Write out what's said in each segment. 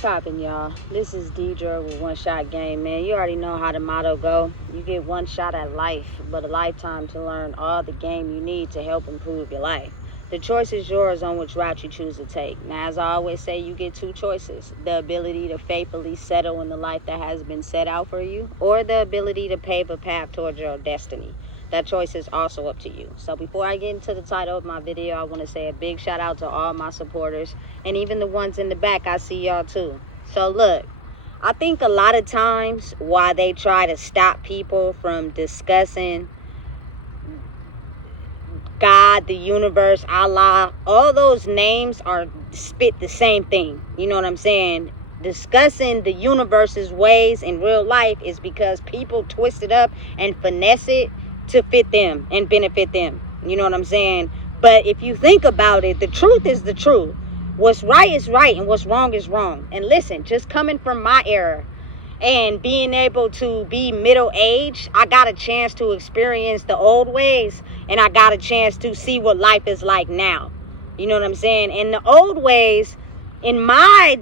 Poppin', y'all. This is Deidre with One Shot Game, man. You already know how the motto go. You get one shot at life, but a lifetime to learn all the game you need to help improve your life. The choice is yours on which route you choose to take. Now, as I always say, you get two choices. The ability to faithfully settle in the life that has been set out for you, or the ability to pave a path towards your destiny. That choice is also up to you. So before I get into the title of my video, I want to say a big shout out to all my supporters, and even the ones in the back. I see y'all too. So look, I think a lot of times why they try to stop people from discussing God, the universe, Allah, all those names are spit the same thing. You know what I'm saying? Discussing the universe's ways in real life is because people twist it up and finesse it to fit them and benefit them. You know what I'm saying? But if you think about it, the truth is the truth. What's right is right and what's wrong is wrong. And listen, just coming from my era and being able to be middle-aged, I got a chance to experience the old ways, and I got a chance to see what life is like now. You know what I'm saying? In the old ways, in my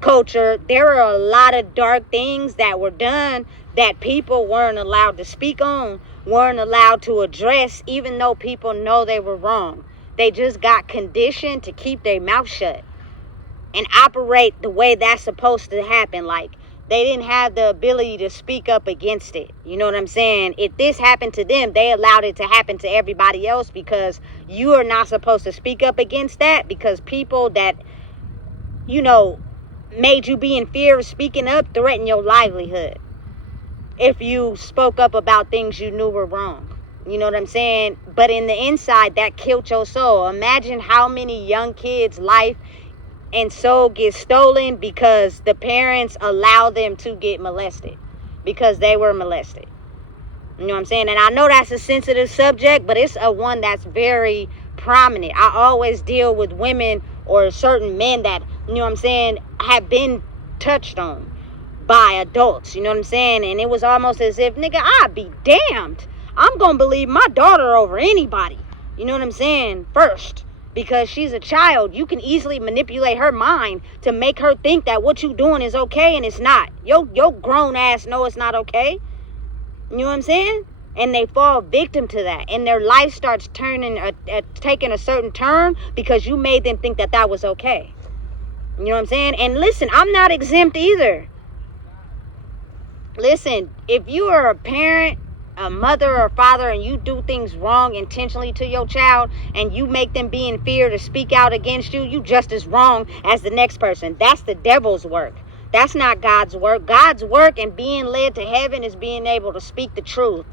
culture, there are a lot of dark things that were done that people weren't allowed to speak on, weren't allowed to address, even though people know they were wrong. They just got conditioned to keep their mouth shut and operate the way that's supposed to happen. Like, they didn't have the ability to speak up against it. You know what I'm saying? If this happened to them, they allowed it to happen to everybody else, because you are not supposed to speak up against that, because people that, you know, made you be in fear of speaking up threaten your livelihood if you spoke up about things you knew were wrong. You know what I'm saying? But in the inside, that killed your soul. Imagine how many young kids' life and soul gets stolen because the parents allow them to get molested, because they were molested. You know what I'm saying? And I know that's a sensitive subject, but it's a one that's very prominent. I always deal with women or certain men that, you know what I'm saying, have been touched on by adults. You know what I'm saying? And it was almost as if, nigga, I'd be damned. I'm going to believe my daughter over anybody. You know what I'm saying? First. Because she's a child. You can easily manipulate her mind to make her think that what you doing is okay, and it's not. Your grown ass know it's not okay. You know what I'm saying? And they fall victim to that. And their life starts taking a certain turn because you made them think that that was okay. You know what I'm saying? And listen, I'm not exempt either. Listen, if you are a parent, a mother or father, and you do things wrong intentionally to your child, and you make them be in fear to speak out against you, you just as wrong as the next person. That's the devil's work. That's not God's work. God's work and being led to heaven is being able to speak the truth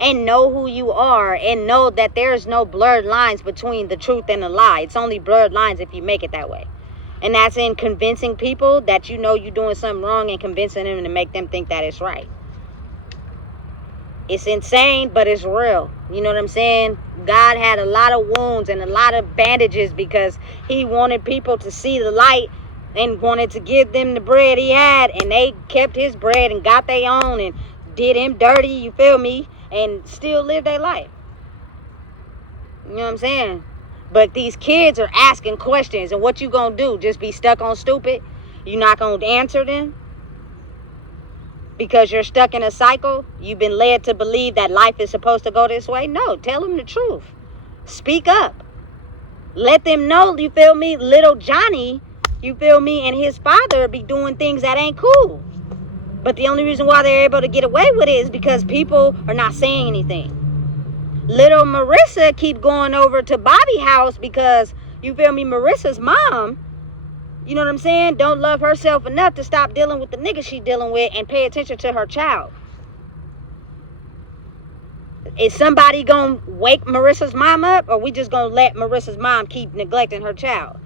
and know who you are, and know that there's no blurred lines between the truth and the lie. It's only blurred lines if you make it that way. And that's in convincing people that you know you're doing something wrong and convincing them to make them think that it's right. It's insane, but it's real. You know what I'm saying? God had a lot of wounds and a lot of bandages because he wanted people to see the light and wanted to give them the bread he had, and they kept his bread and got their own and did him dirty, you feel me, and still live their life. You know what I'm saying? But these kids are asking questions, and what you gonna do? Just be stuck on stupid? You not gonna answer them? Because you're stuck in a cycle? You've been led to believe that life is supposed to go this way? No, tell them the truth. Speak up. Let them know, you feel me, little Johnny, you feel me, and his father be doing things that ain't cool. But the only reason why they're able to get away with it is because people are not saying anything. Little Marissa keep going over to Bobby's house because, you feel me, Marissa's mom, you know what I'm saying, don't love herself enough to stop dealing with the nigga she dealing with and pay attention to her child. Is somebody gonna wake Marissa's mom up, or we just gonna let Marissa's mom keep neglecting her child?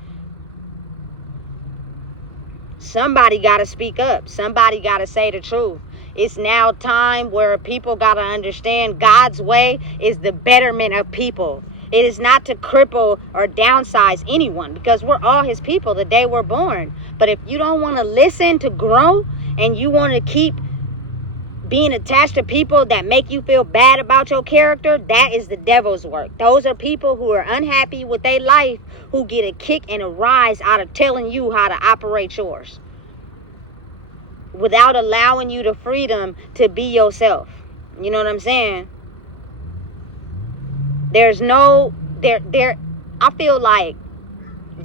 Somebody gotta speak up. Somebody gotta say the truth. It's now time where people gotta understand God's way is the betterment of people. It is not to cripple or downsize anyone, because we're all his people the day we're born. But if you don't want to listen to grow, and you want to keep being attached to people that make you feel bad about your character, that is the devil's work. Those are people who are unhappy with their life, who get a kick and a rise out of telling you how to operate yours. without allowing you the freedom to be yourself. You know what I'm saying? There's no, I feel like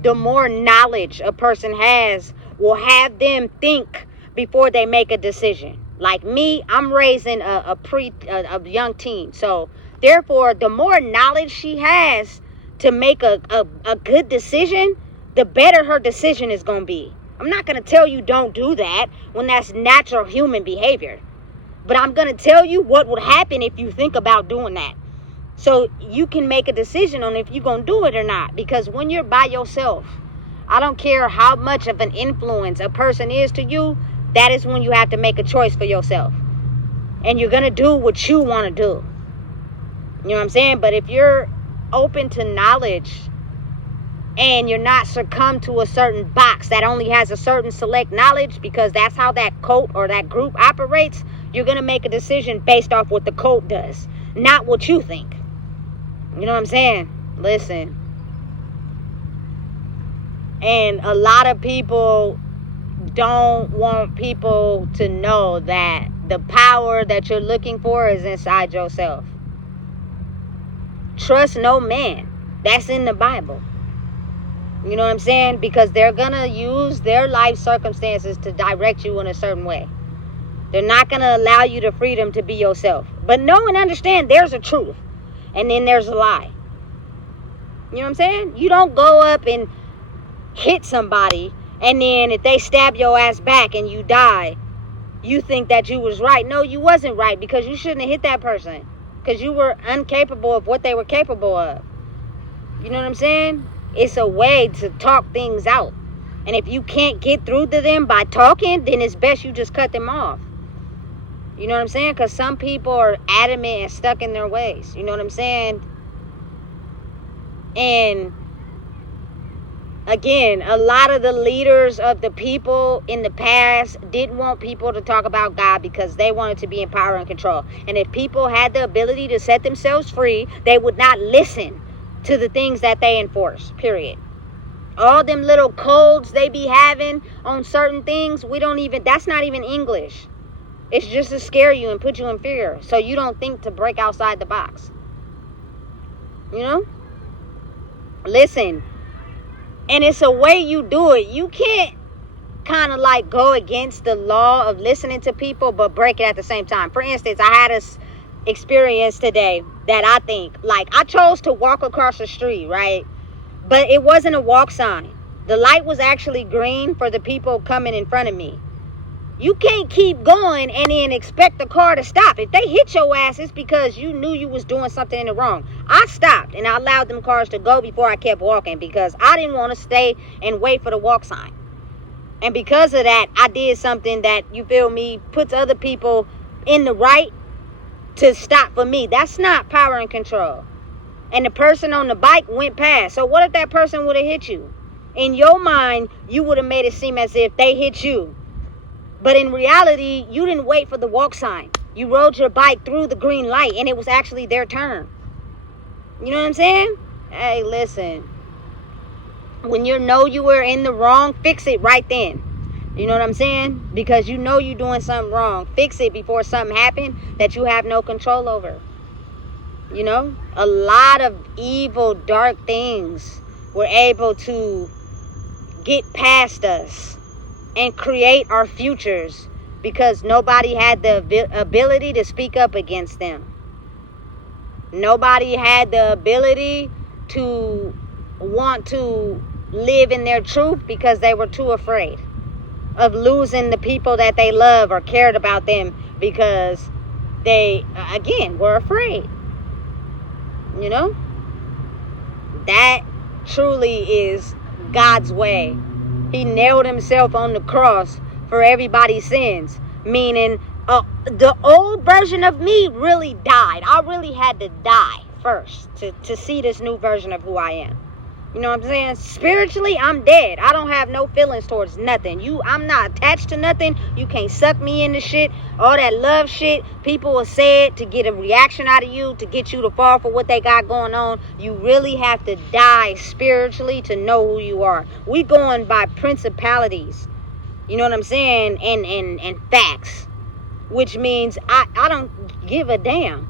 the more knowledge a person has will have them think before they make a decision. Like me, I'm raising a young teen. So therefore, the more knowledge she has to make a good decision, the better her decision is going to be. I'm not going to tell you don't do that when that's natural human behavior. But I'm going to tell you what would happen if you think about doing that. So you can make a decision on if you're going to do it or not. Because when you're by yourself, I don't care how much of an influence a person is to you, that is when you have to make a choice for yourself. And you're going to do what you want to do. You know what I'm saying? But if you're open to knowledge and you're not succumb to a certain box that only has a certain select knowledge, because that's how that cult or that group operates, you're going to make a decision based off what the cult does, not what you think. You know what I'm saying? Listen. And a lot of people don't want people to know that the power that you're looking for is inside yourself. Trust no man. That's in the Bible. You know what I'm saying? Because they're going to use their life circumstances to direct you in a certain way. They're not going to allow you the freedom to be yourself. But know and understand there's a truth. And then there's a lie. You know what I'm saying? You don't go up and hit somebody, and then if they stab your ass back and you die, you think that you was right. No, you wasn't right, because you shouldn't have hit that person. Because you were incapable of what they were capable of. You know what I'm saying? It's a way to talk things out. And if you can't get through to them by talking, then it's best you just cut them off. You know what I'm saying? Because some people are adamant and stuck in their ways. You know what I'm saying? And again, a lot of the leaders of the people in the past didn't want people to talk about God because they wanted to be in power and control. And if people had the ability to set themselves free, they would not listen to the things that they enforce, period. All them little codes they be having on certain things, that's not even English. It's just to scare you and put you in fear so you don't think to break outside the box. You know? Listen. And it's a way you do it. You can't kind of like go against the law of listening to people but break it at the same time. For instance, I had this experience today that I think, like, I chose to walk across the street, right? But it wasn't a walk sign. The light was actually green for the people coming in front of me. You can't keep going and then expect the car to stop. If they hit your ass, it's because you knew you was doing something in the wrong. I stopped and I allowed them cars to go before I kept walking because I didn't want to stay and wait for the walk sign. And because of that, I did something that, you feel me, puts other people in the right to stop for me. That's not power and control. And the person on the bike went past. So what if that person would have hit you? In your mind, you would have made it seem as if they hit you. But in reality, you didn't wait for the walk sign. You rode your bike through the green light and it was actually their turn. You know what I'm saying? Hey, listen. When you know you were in the wrong, fix it right then. You know what I'm saying? Because you know you're doing something wrong. Fix it before something happened that you have no control over. You know? A lot of evil, dark things were able to get past us and create our futures because nobody had the ability to speak up against them. Nobody had the ability to want to live in their truth because they were too afraid of losing the people that they love or cared about them because they, again, were afraid. You know? That truly is God's way. He nailed himself on the cross for everybody's sins. Meaning, the old version of me really died. I really had to die first to see this new version of who I am. You know what I'm saying? Spiritually, I'm dead. I don't have no feelings towards nothing. I'm not attached to nothing. You can't suck me into shit. All that love shit, people will say it to get a reaction out of you, to get you to fall for what they got going on. You really have to die spiritually to know who you are. We going by principalities. You know what I'm saying? And facts. Which means I don't give a damn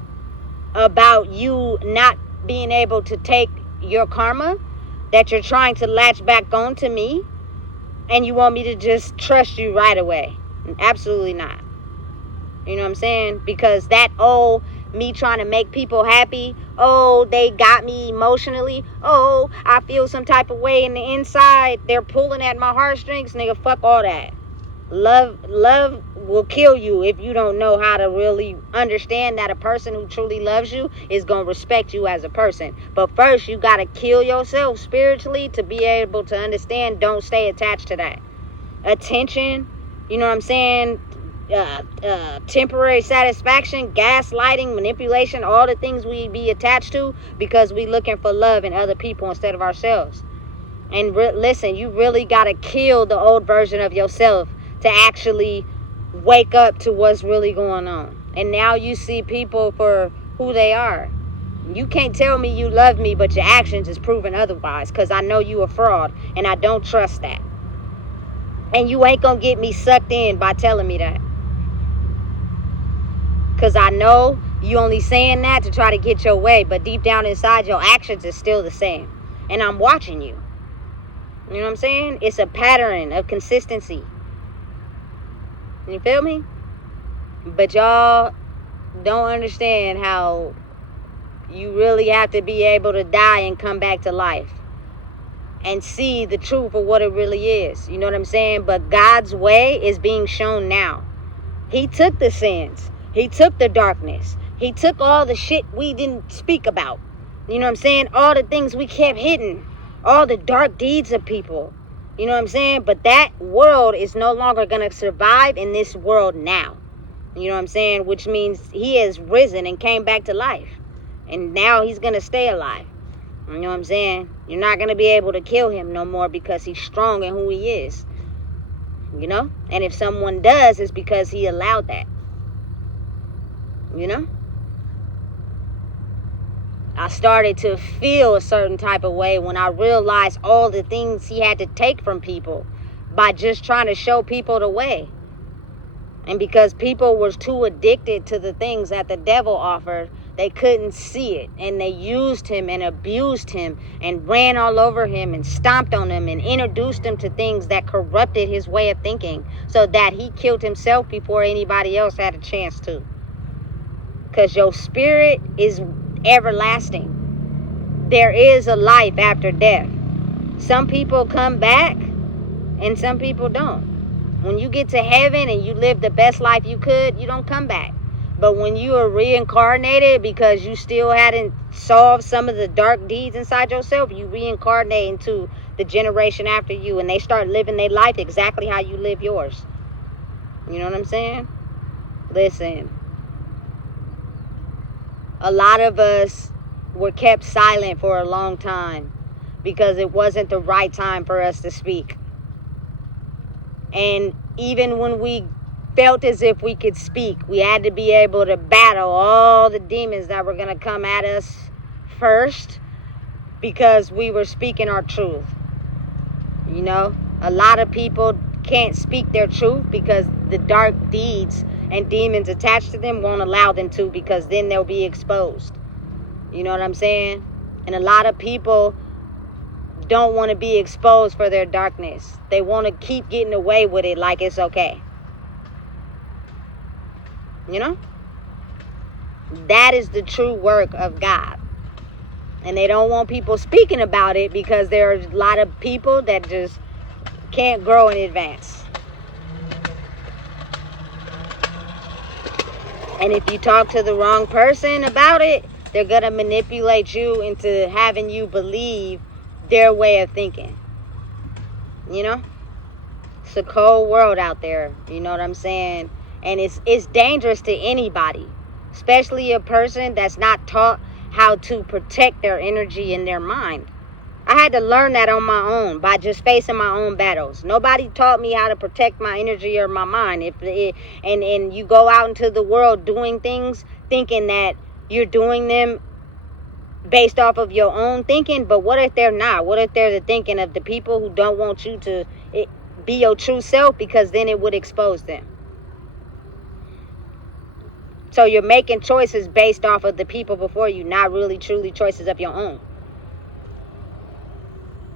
about you not being able to take your karma that you're trying to latch back on to me, and you want me to just trust you right away. Absolutely not. You know what I'm saying? Because that, me trying to make people happy, they got me emotionally, I feel some type of way in the inside, they're pulling at my heartstrings, nigga, fuck all that. Love will kill you if you don't know how to really understand that a person who truly loves you is going to respect you as a person. But first, you got to kill yourself spiritually to be able to understand. Don't stay attached to that. Attention, you know what I'm saying? Temporary satisfaction, gaslighting, manipulation, all the things we be attached to because we looking for love in other people instead of ourselves. And listen, you really got to kill the old version of yourself to actually wake up to what's really going on. And now you see people for who they are. You can't tell me you love me, but your actions is proving otherwise, because I know you a fraud, and I don't trust that. And you ain't gonna get me sucked in by telling me that, because I know you only saying that to try to get your way, but deep down inside, your actions is still the same. And I'm watching you. You know what I'm saying? It's a pattern of consistency. You feel me? But y'all don't understand how you really have to be able to die and come back to life and see the truth of what it really is. You know what I'm saying? But God's way is being shown now. He took the sins. He took the darkness. He took all the shit we didn't speak about. You know what I'm saying? All the things we kept hidden. All the dark deeds of people. You know what I'm saying? But that world is no longer going to survive in this world now. You know what I'm saying? Which means he has risen and came back to life. And now he's going to stay alive. You know what I'm saying? You're not going to be able to kill him no more because he's strong in who he is. You know? And if someone does, it's because he allowed that. You know? I started to feel a certain type of way when I realized all the things he had to take from people by just trying to show people the way. And because people were too addicted to the things that the devil offered, they couldn't see it. And they used him and abused him and ran all over him and stomped on him and introduced him to things that corrupted his way of thinking, so that he killed himself before anybody else had a chance to. Because your spirit is everlasting. There is a life after death. Some people come back and some people don't. When you get to heaven and you live the best life you could, you don't come back. But when you are reincarnated because you still hadn't solved some of the dark deeds inside yourself, you reincarnate into the generation after you, and they start living their life exactly how you live yours. You know what I'm saying? Listen. A lot of us were kept silent for a long time because it wasn't the right time for us to speak. And even when we felt as if we could speak, we had to be able to battle all the demons that were going to come at us first, because we were speaking our truth. You know, a lot of people can't speak their truth because the dark deeds and demons attached to them won't allow them to, because then they'll be exposed. You know what I'm saying? And a lot of people don't want to be exposed for their darkness. They want to keep getting away with it like it's okay. You know? That is the true work of God. And they don't want people speaking about it because there are a lot of people that just can't grow in advance. And if you talk to the wrong person about it, they're going to manipulate you into having you believe their way of thinking. You know? It's a cold world out there. You know what I'm saying? And it's dangerous to anybody, especially a person that's not taught how to protect their energy and their mind. I had to learn that on my own by just facing my own battles. Nobody taught me how to protect my energy or my mind. And you go out into the world doing things, thinking that you're doing them based off of your own thinking. But what if they're not? What if they're the thinking of the people who don't want you to be your true self, because then it would expose them. So you're making choices based off of the people before you, not really truly choices of your own.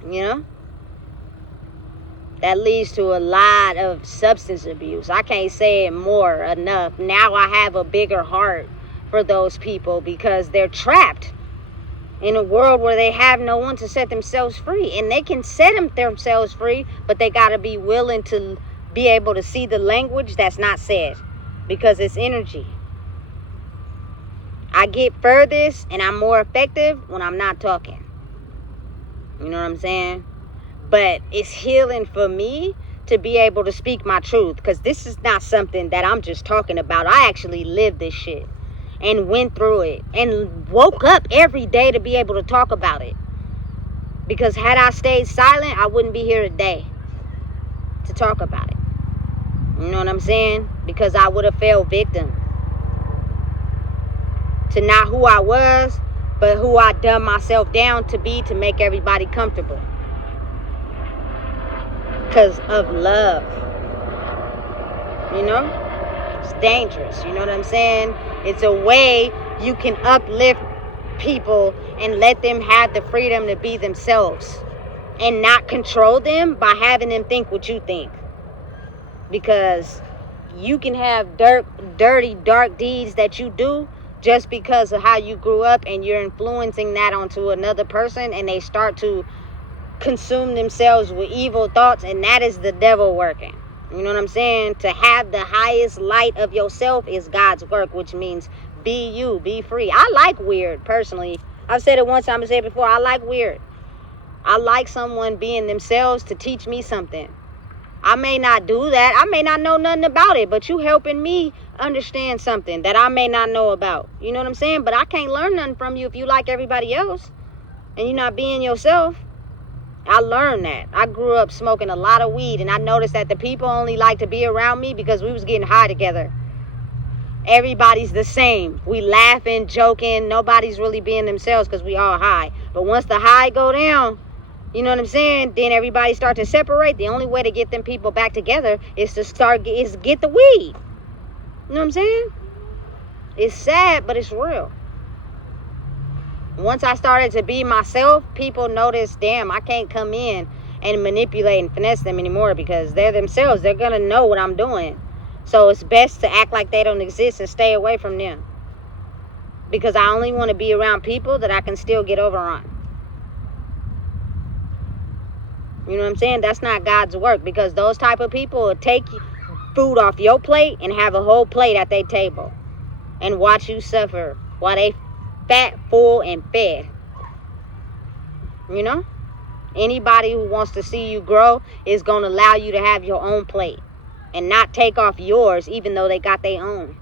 You know? That leads to a lot of substance abuse. I can't say it more enough. Now I have a bigger heart for those people because they're trapped in a world where they have no one to set themselves free. And they can set themselves free, but they got to be willing to be able to see the language that's not said, because it's energy. I get furthest and I'm more effective when I'm not talking. You know what I'm saying? But it's healing for me to be able to speak my truth, because this is not something that I'm just talking about. I actually lived this shit and went through it and woke up every day to be able to talk about it. Because had I stayed silent, I wouldn't be here today to talk about it. You know what I'm saying? Because I would have fell victim to not who I was, but who I dumbed myself down to be to make everybody comfortable. Because of love. You know? It's dangerous. You know what I'm saying? It's a way you can uplift people and let them have the freedom to be themselves. And not control them by having them think what you think. Because you can have dirty, dark deeds that you do just because of how you grew up, and you're influencing that onto another person, and they start to consume themselves with evil thoughts, and that is the devil working. You know what I'm saying? To have the highest light of yourself is God's work, which means be you, be free. I like weird, personally. I've said it once, I'm gonna say it before. I like weird. I like someone being themselves to teach me something. I may not do that. I may not know nothing about it, but you helping me understand something that I may not know about. You know what I'm saying? But I can't learn nothing from you if you like everybody else and you're not being yourself. I learned that. I grew up smoking a lot of weed, and I noticed that the people only like to be around me because we was getting high together. Everybody's the same. We laughing, joking. Nobody's really being themselves because we all high. But once the high go down, you know what I'm saying? Then everybody start to separate. The only way to get them people back together is to get the weed. You know what I'm saying? It's sad, but it's real. Once I started to be myself, people noticed, damn, I can't come in and manipulate and finesse them anymore because they're themselves. They're going to know what I'm doing. So it's best to act like they don't exist and stay away from them. Because I only want to be around people that I can still get over on. You know what I'm saying? That's not God's work, because those type of people will take food off your plate and have a whole plate at their table and watch you suffer while they fat, full, and fed. You know? Anybody who wants to see you grow is going to allow you to have your own plate and not take off yours even though they got their own.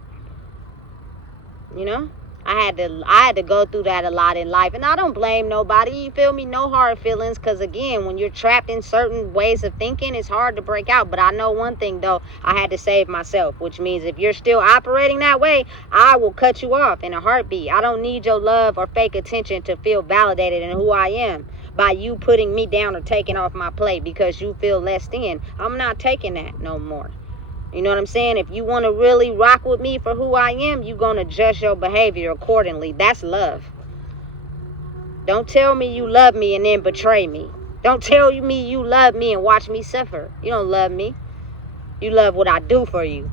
You know? I had to go through that a lot in life, and I don't blame nobody. You feel me? No hard feelings, because again, when you're trapped in certain ways of thinking, it's hard to break out. But I know one thing though, I had to save myself, which means if you're still operating that way, I will cut you off in a heartbeat. I don't need your love or fake attention to feel validated in who I am by you putting me down or taking off my plate because you feel less than. I'm not taking that no more. You know what I'm saying? If you want to really rock with me for who I am, you're going to adjust your behavior accordingly. That's love. Don't tell me you love me and then betray me. Don't tell me you love me and watch me suffer. You don't love me. You love what I do for you.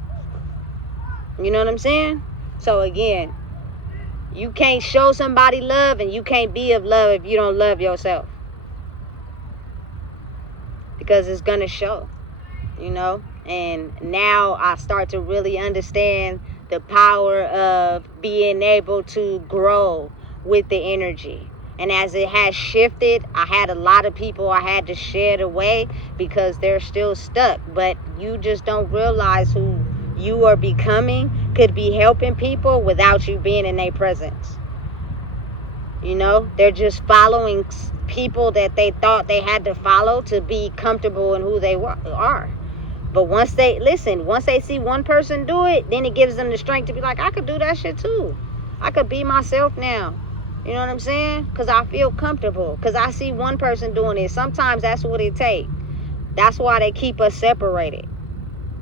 You know what I'm saying? So again, you can't show somebody love and you can't be of love if you don't love yourself. Because it's going to show, you know? And now I start to really understand the power of being able to grow with the energy. And as it has shifted, I had a lot of people I had to shed away because they're still stuck. But you just don't realize who you are becoming could be helping people without you being in their presence. You know, they're just following people that they thought they had to follow to be comfortable in who they are. But once they see one person do it, then it gives them the strength to be like, I could do that shit too. I could be myself now. You know what I'm saying? Because I feel comfortable. Because I see one person doing it. Sometimes that's what it takes. That's why they keep us separated.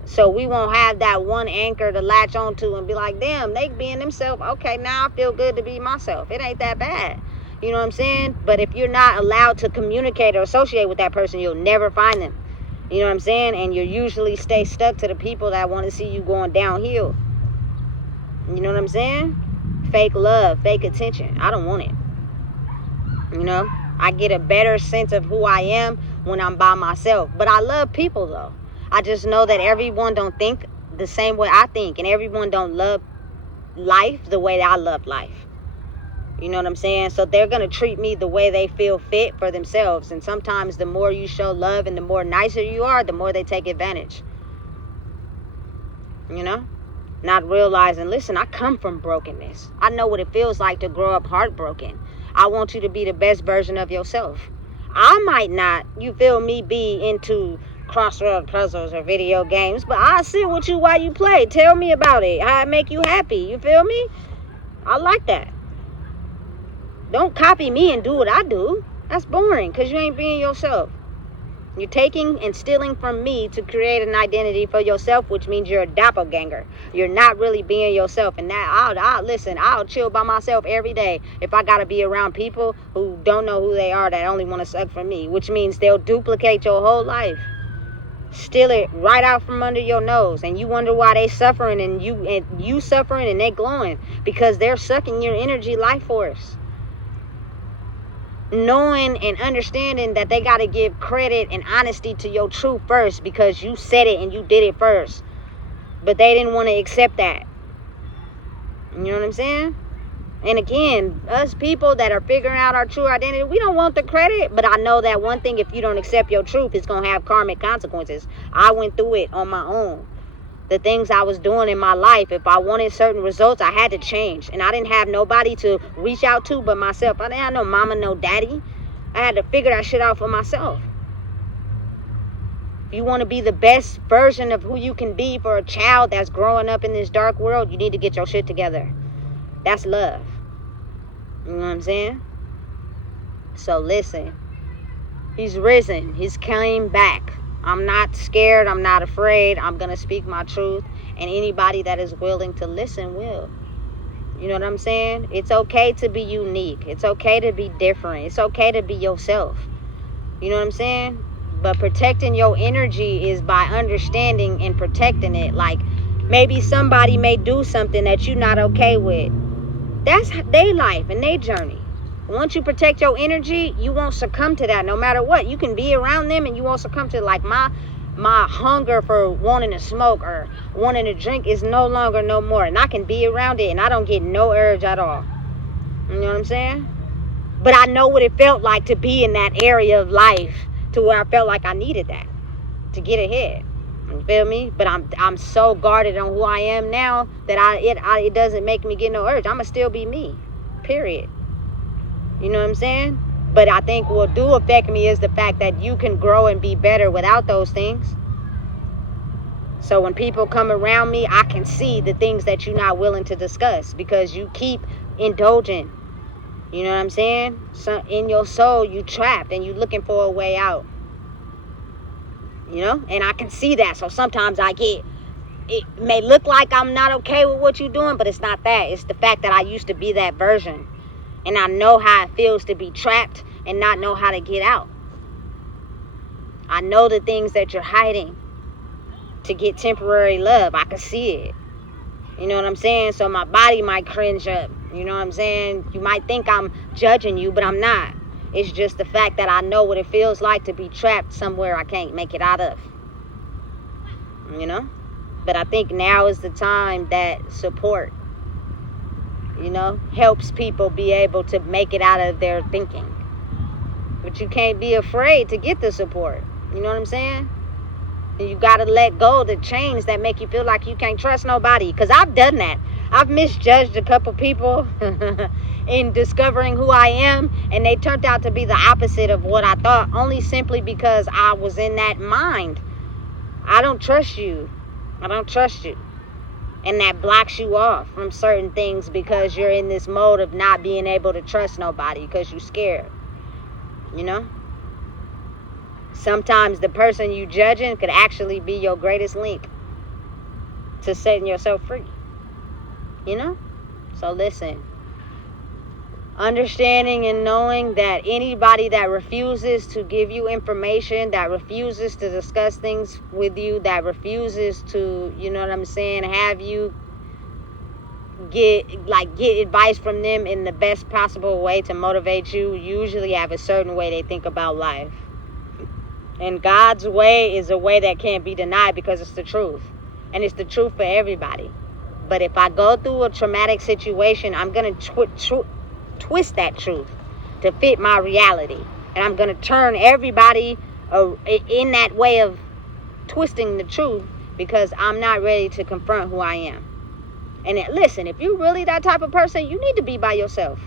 So we won't have that one anchor to latch onto and be like, damn, they being themselves. Okay, now I feel good to be myself. It ain't that bad. You know what I'm saying? But if you're not allowed to communicate or associate with that person, you'll never find them. You know what I'm saying? And you usually stay stuck to the people that want to see you going downhill. You know what I'm saying? Fake love, fake attention. I don't want it. You know? I get a better sense of who I am when I'm by myself. But I love people, though. I just know that everyone don't think the same way I think. And everyone don't love life the way that I love life. You know what I'm saying? So they're going to treat me the way they feel fit for themselves. And sometimes the more you show love and the more nicer you are, the more they take advantage. You know? Not realizing, listen, I come from brokenness. I know what it feels like to grow up heartbroken. I want you to be the best version of yourself. I might not, you feel me, be into crossword puzzles or video games, but I'll sit with you while you play. Tell me about it, how it make you happy. You feel me? I like that. Don't copy me and do what I do. That's boring because you ain't being yourself. You're taking and stealing from me to create an identity for yourself, which means you're a doppelganger. You're not really being yourself. And that I'll chill by myself every day if I gotta be around people who don't know who they are, that only want to suck from me, which means they'll duplicate your whole life. Steal it right out from under your nose, and you wonder why they suffering and you suffering and they glowing, because they're sucking your energy life force. Knowing and understanding that they got to give credit and honesty to your truth first because you said it and you did it first. But they didn't want to accept that. You know what I'm saying? And again, us people that are figuring out our true identity, we don't want the credit. But I know that one thing, if you don't accept your truth, it's going to have karmic consequences. I went through it on my own. The things I was doing in my life, if I wanted certain results, I had to change. And I didn't have nobody to reach out to but myself. I didn't have no mama, no daddy. I had to figure that shit out for myself. If you want to be the best version of who you can be for a child that's growing up in this dark world, you need to get your shit together. That's love. You know what I'm saying? So listen. He's risen. He's came back. I'm not scared. I'm not afraid. I'm going to speak my truth. And anybody that is willing to listen will. You know what I'm saying? It's okay to be unique. It's okay to be different. It's okay to be yourself. You know what I'm saying? But protecting your energy is by understanding and protecting it. Like, maybe somebody may do something that you're not okay with. That's their life and their journey. Once you protect your energy, you won't succumb to that no matter what. You can be around them and you won't succumb to it. Like my hunger for wanting to smoke or wanting to drink is no longer no more. And I can be around it and I don't get no urge at all. You know what I'm saying? But I know what it felt like to be in that area of life to where I felt like I needed that to get ahead. You feel me? But I'm so guarded on who I am now that it doesn't make me get no urge. I'ma still be me. Period. You know what I'm saying? But I think what do affect me is the fact that you can grow and be better without those things. So when people come around me, I can see the things that you're not willing to discuss because you keep indulging. You know what I'm saying? So in your soul, you trapped and you looking for a way out. You know? And I can see that. So sometimes it may look like I'm not okay with what you're doing, but it's not that. It's the fact that I used to be that version. And I know how it feels to be trapped and not know how to get out. I know the things that you're hiding to get temporary love. I can see it. You know what I'm saying? So my body might cringe up. You know what I'm saying? You might think I'm judging you, but I'm not. It's just the fact that I know what it feels like to be trapped somewhere I can't make it out of. You know? But I think now is the time that support, you know, helps people be able to make it out of their thinking. But you can't be afraid to get the support. You know what I'm saying? And you got to let go of the chains that make you feel like you can't trust nobody. Because I've done that. I've misjudged a couple people in discovering who I am. And they turned out to be the opposite of what I thought. Only simply because I was in that mind. I don't trust you. I don't trust you. And that blocks you off from certain things because you're in this mode of not being able to trust nobody because you're scared. You know? Sometimes the person you judging could actually be your greatest link to setting yourself free. You know? So listen. Understanding and knowing that anybody that refuses to give you information, that refuses to discuss things with you, that refuses to, you know what I'm saying, have you get advice from them in the best possible way to motivate you, usually have a certain way they think about life. And God's way is a way that can't be denied because it's the truth. And it's the truth for everybody. But if I go through a traumatic situation, I'm going to twist that truth to fit my reality. And I'm going to turn everybody in that way of twisting the truth because I'm not ready to confront who I am. And listen, if you're really that type of person, you need to be by yourself.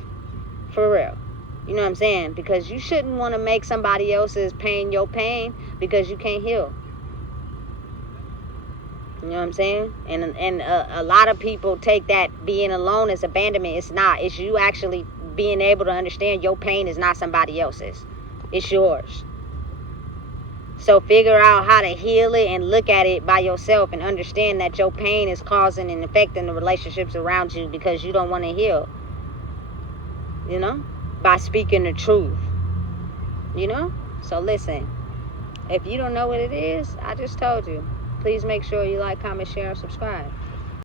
For real. You know what I'm saying? Because you shouldn't want to make somebody else's pain your pain because you can't heal. You know what I'm saying? And a lot of people take that being alone as abandonment. It's not. It's you actually being able to understand your pain is not somebody else's. It's yours. So figure out how to heal it and look at it by yourself and understand that your pain is causing and affecting the relationships around you because you don't want to heal. You know? By speaking the truth. You know? So listen. If you don't know what it is, I just told you. Please make sure you like, comment, share, and subscribe.